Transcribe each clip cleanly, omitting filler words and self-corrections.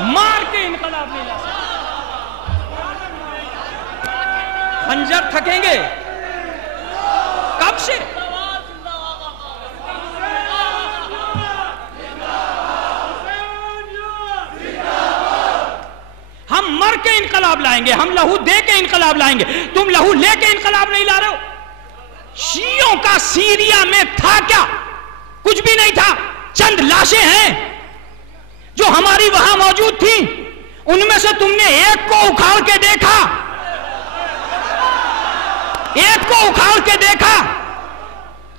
مار کے انقلاب نہیں لا سکتے. خنجر تھکیں گے کب سے؟ ہم مر کے انقلاب لائیں گے, ہم لہو دے کے انقلاب لائیں گے. تم لہو لے کے انقلاب نہیں لا رہے ہو. شیعوں کا سیریا میں تھا کیا؟ کچھ بھی نہیں تھا. چند لاشیں ہیں جو ہماری وہاں موجود تھیں, ان میں سے تم نے ایک کو اکھاڑ کے دیکھا, ایک کو اکھاڑ کے دیکھا.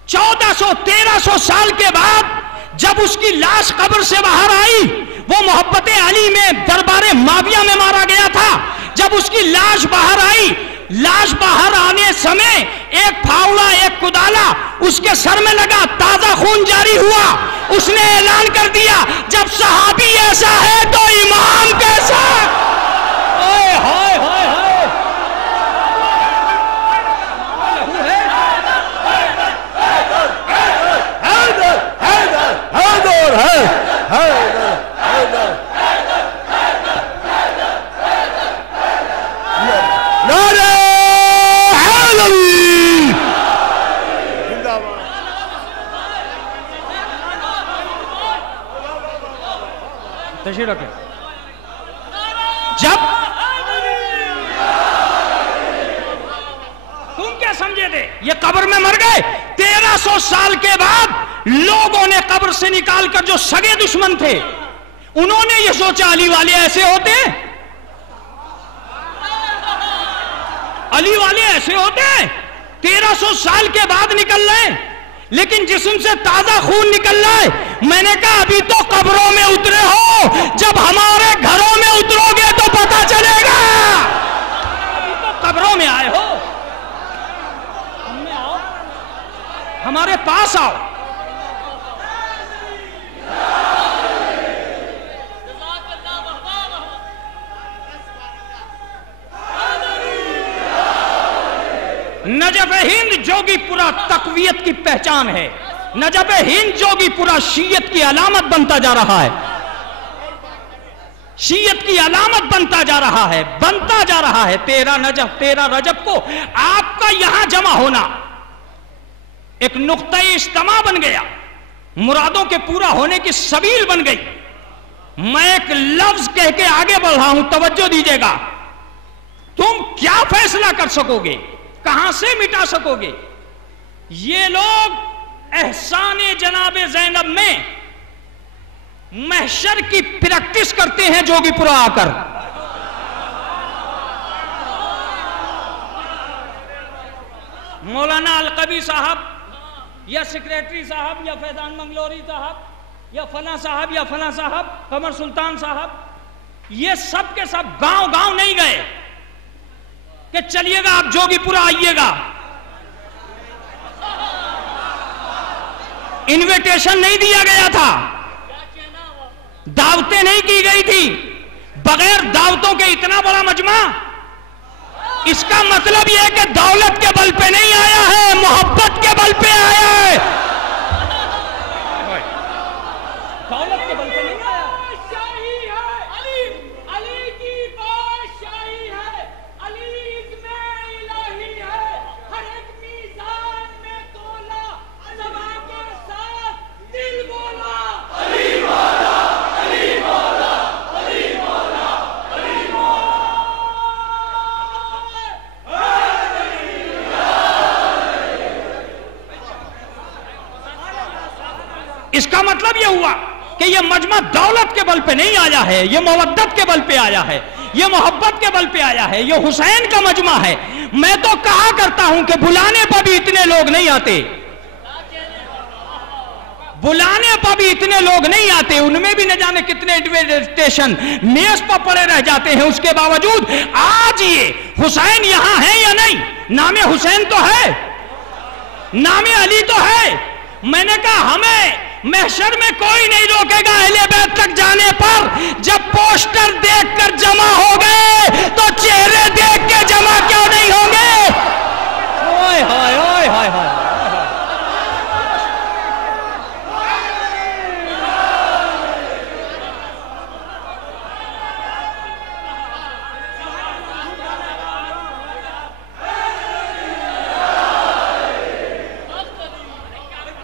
1400-1300 سال کے بعد جب اس کی لاش قبر سے باہر آئی, وہ محبت علی میں دربار معاویہ میں مارا گیا تھا. جب اس کی لاش باہر آئی, لاش باہر آنے سمے ایک پھاوڑا, ایک کدالا اس کے سر میں لگا, تازہ خون جاری ہوا. اس نے اعلان کر دیا, جب صحابی ایسا ہے تو امام کیسا؟ اوئے ہائے ہائے ہائے, تشریف رکھیں. جب تم کیا سمجھے تھے یہ قبر میں مر گئے؟ 1300 سال کے بعد لوگوں نے قبر سے نکال کر, جو سگے دشمن تھے انہوں نے یہ سوچا علی والے ایسے ہوتے ہیں, علی والے ایسے ہوتے ہیں. 1300 سال کے بعد نکل رہے, لیکن جسم سے تازہ خون نکل رہا ہے. میں نے کہا ابھی تو قبروں میں اترے ہو, جب ہمارے گھروں میں اترو گے تو پتہ چلے گا. ابھی تو قبروں میں آئے ہو, ہم میں آؤ, ہمارے پاس آؤ. نجف ہند جوگی پورا تقویت کی پہچان ہے. نجف ہند جوگی پورا شیعت کی علامت بنتا جا رہا ہے, شیعت کی علامت بنتا جا رہا ہے, بنتا جا رہا ہے. 13 رجب کو آپ کا یہاں جمع ہونا ایک نقطۂ اجتماع بن گیا, مرادوں کے پورا ہونے کی سبیل بن گئی. میں ایک لفظ کہہ کے آگے بڑھ رہا ہوں, توجہ دیجیے گا. تم کیا فیصلہ کر سکو گے, کہاں سے مٹا سکو گے؟ یہ لوگ احسان جناب زینب میں محشر کی پریکٹس کرتے ہیں جوگی پورا آ کر. مولانا القبی صاحب یا سیکریٹری صاحب یا فیضان منگلوری صاحب یا فلاں صاحب یا فلاں صاحب, قمر سلطان صاحب, یہ سب کے سب گاؤں گاؤں نہیں گئے کہ چلیے گا آپ جوگی پورا آئیے گا. انویٹیشن نہیں دیا گیا تھا, دعوتیں نہیں کی گئی تھی. بغیر دعوتوں کے اتنا بڑا مجمع, اس کا مطلب یہ ہے کہ دولت کے بل پہ نہیں آیا ہے, محبت کے بل پہ آیا ہے. دولت کے بل پہ نہیں آیا. اس کا مطلب یہ ہوا کہ یہ مجمع دولت کے بل پہ نہیں آیا ہے, یہ مودت کے بل پہ آیا ہے, یہ محبت کے بل پہ آیا ہے, یہ حسین کا مجمع ہے. میں تو کہا کرتا ہوں کہ بلانے پر بھی اتنے لوگ نہیں آتے, بلانے پر بھی اتنے لوگ نہیں آتے, ان میں بھی نہ جانے کتنے انویٹیشن میز پر پڑے رہ جاتے ہیں. اس کے باوجود آج یہ حسین یہاں ہے یا نہیں؟ نام حسین تو ہے, نام علی تو ہے. میں نے کہا ہمیں محشر میں کوئی نہیں روکے گا اہل بیت تک جانے پر. جب پوسٹر دیکھ کر جمع ہو گئے تو چہرے دیکھ کے جمع کیوں نہیں ہوں گے؟ اوئے ہائے اوئے ہائے ہائے.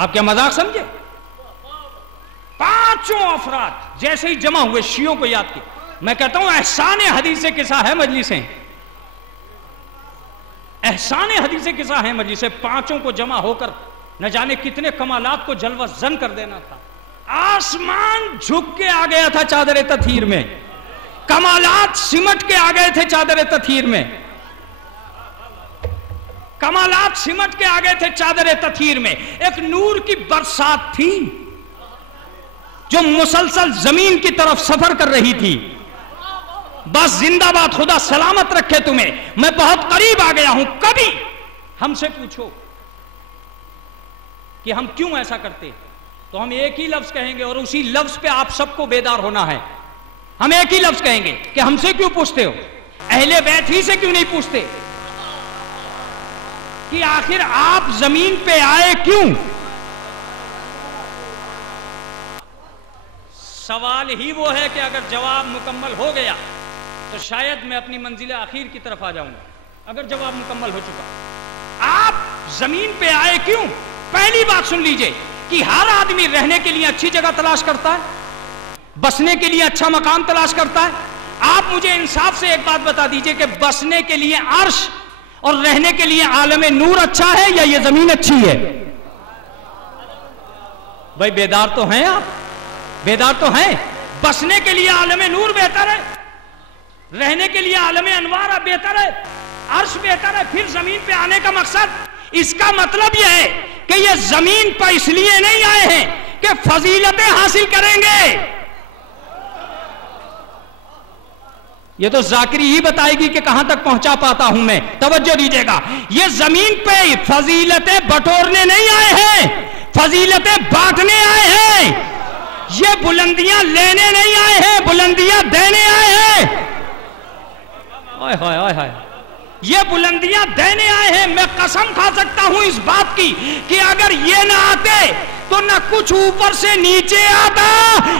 آپ کیا مذاق سمجھے؟ پانچوں افراد جیسے ہی جمع ہوئے شیعوں کو یاد کیا. میں کہتا ہوں احسان حدیث قصہ ہے مجلسیں، احسان حدیث قصہ ہے مجلسیں. پانچوں کو جمع ہو کر نہ جانے کتنے کمالات کو جلوہ زن کر دینا تھا. آسمان جھک کے آ گیا تھا چادر تطہیر میں، کمالات سمٹ کے آ گئے تھے چادر تطہیر میں، کمالات سمٹ کے آ گئے تھے چادر تطہیر میں. ایک نور کی برسات تھی جو مسلسل زمین کی طرف سفر کر رہی تھی. بس زندہ باد، خدا سلامت رکھے تمہیں. میں بہت قریب آ گیا ہوں. کبھی ہم سے پوچھو کہ ہم کیوں ایسا کرتے تو ہم ایک ہی لفظ کہیں گے، اور اسی لفظ پہ آپ سب کو بیدار ہونا ہے. ہم ایک ہی لفظ کہیں گے کہ ہم سے کیوں پوچھتے ہو؟ اہل بیت ہی سے کیوں نہیں پوچھتے کہ آخر آپ زمین پہ آئے کیوں؟ سوال ہی وہ ہے کہ اگر جواب مکمل ہو گیا تو شاید میں اپنی منزل اخیر کی طرف آ جاؤں گا. اگر جواب مکمل ہو چکا، آپ زمین پہ آئے کیوں؟ پہلی بات سن لیجئے کہ ہر آدمی رہنے کے لیے اچھی جگہ تلاش کرتا ہے، بسنے کے لیے اچھا مکان تلاش کرتا ہے. آپ مجھے انصاف سے ایک بات بتا دیجئے کہ بسنے کے لیے عرش اور رہنے کے لیے عالم نور اچھا ہے یا یہ زمین اچھی ہے؟ بھائی بیدار تو ہیں آپ؟ بیدار تو ہیں؟ بسنے کے لیے عالم نور بہتر ہے، رہنے کے لیے عالم انوار بہتر ہے، عرش بہتر ہے. پھر زمین پہ آنے کا مقصد، اس کا مطلب یہ ہے کہ یہ زمین پر اس لیے نہیں آئے ہیں کہ فضیلتیں حاصل کریں گے. یہ تو ذاکری ہی بتائے گی کہ کہاں تک پہنچا پاتا ہوں میں. توجہ دیجیے گا، یہ زمین پہ فضیلتیں بٹورنے نہیں آئے ہیں، فضیلتیں بانٹنے آئے ہیں. یہ بلندیاں لینے نہیں آئے ہیں، بلندیاں دینے آئے ہیں. آئے ہائے آئے ہائے، یہ بلندیاں دینے آئے ہیں. میں قسم کھا سکتا ہوں اس بات کی کہ اگر یہ نہ آتے تو نہ کچھ اوپر سے نیچے آتا،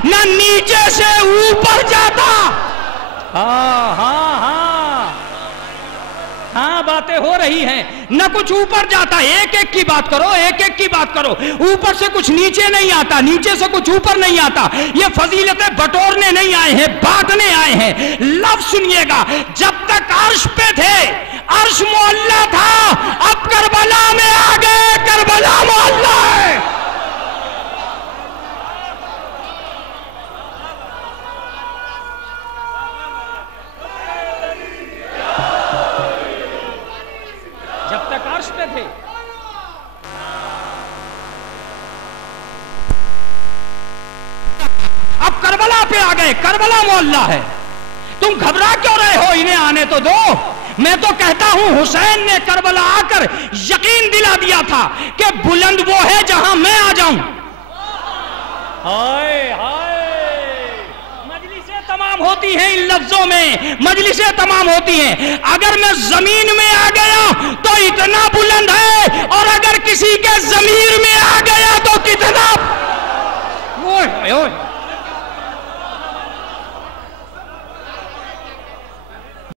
نہ نیچے سے اوپر جاتا. ہاں ہاں ہاں ہاں، باتیں ہو رہی ہیں. نہ کچھ اوپر جاتا. ایک ایک کی بات کرو، ایک ایک کی بات کرو. اوپر سے کچھ نیچے نہیں آتا، نیچے سے کچھ اوپر نہیں آتا. یہ فضیلتیں بٹورنے نہیں آئے ہیں، بانٹنے آئے ہیں. لفظ سنیے گا، جب تک عرش پہ تھے عرش معلیٰ تھا، اب کربلا میں آ گئے، کربلا معلیٰ ہے. جب تک عرش پہ تھے اب کربلا پہ آ گئے، کربلا معلیٰ ہے. تم گھبرا کیوں رہے ہو؟ انہیں آنے تو دو. میں تو کہتا ہوں حسین نے کربلا آ کر یقین دلا دیا تھا کہ بلند وہ ہے جہاں میں آ جاؤں. ہائے ہائے، مجلسیں تمام ہوتی ہیں ان لفظوں میں، مجلسیں تمام ہوتی ہیں. اگر میں زمین میں آ گیا تو اتنا بلند ہے، اور اگر کسی کے ضمیر میں آ گیا تو کتنا. اوہ اوہ